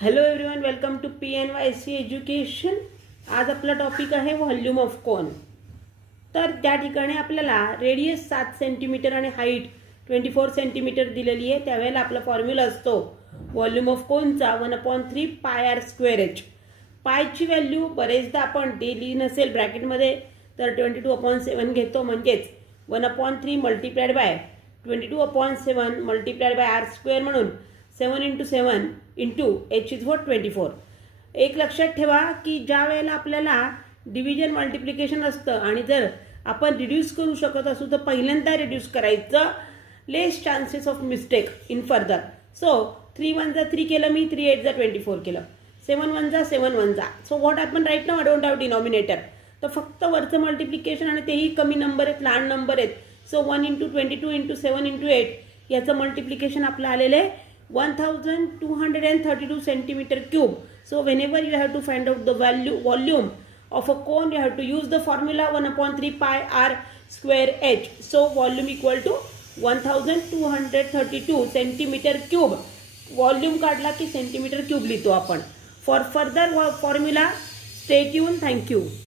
Hello everyone, welcome to PNYC education. आज आपला topic आहे व्हॉल्यूम ऑफ कोन. तर त्या ठिकाणी आपल्याला रेडियस 7 सेंटीमीटर आणि हाईट 24 सेंटीमीटर दिलेली आहे. त्यावेळेला आपला फॉर्म्युला असतो व्हॉल्यूम ऑफ कोनचा 1/3 πr²h. पायची व्हॅल्यू बरेचदा आपण ते लिहिली नसेल ब्रॅकेटमध्ये तर 22/7 घेतो, म्हणजेच 1/3 multiplied by 22/7 multiplied by r² म्हणून 7 × 7 × h इज 24. एक लक्षात ठेवा की ज्या वेळेला आपल्याला डिव्हिजन मल्टिप्लिकेशन असतं आणि जर आपण रिड्यूस करू शकत असू तर पहिल्यांदा रिड्यूस करायचं, less chances of mistake in further. So 3 × 1 = 3 केलं मी, 3 × 8 = 24 केलं, 7 × 1 = 7 × 1 = so what happen right now, I don't have denominator. तर फक्त वरचं मल्टिप्लिकेशन आणि तेही कमी नंबर आहेत, लहान नंबर आहेत. सो 1 × 22 × 7 × 8 याचं मल्टिप्लिकेशन आपलं आलेलं आहे 1232 centimeter cube. So whenever you have to find out the volume of a cone, you have to use the formula 1/3 πr²h. So volume equal to 1232 centimeter cube. Volume काढला की centimetre cube लिहितो आपण. For further formula, stay tuned. Thank you.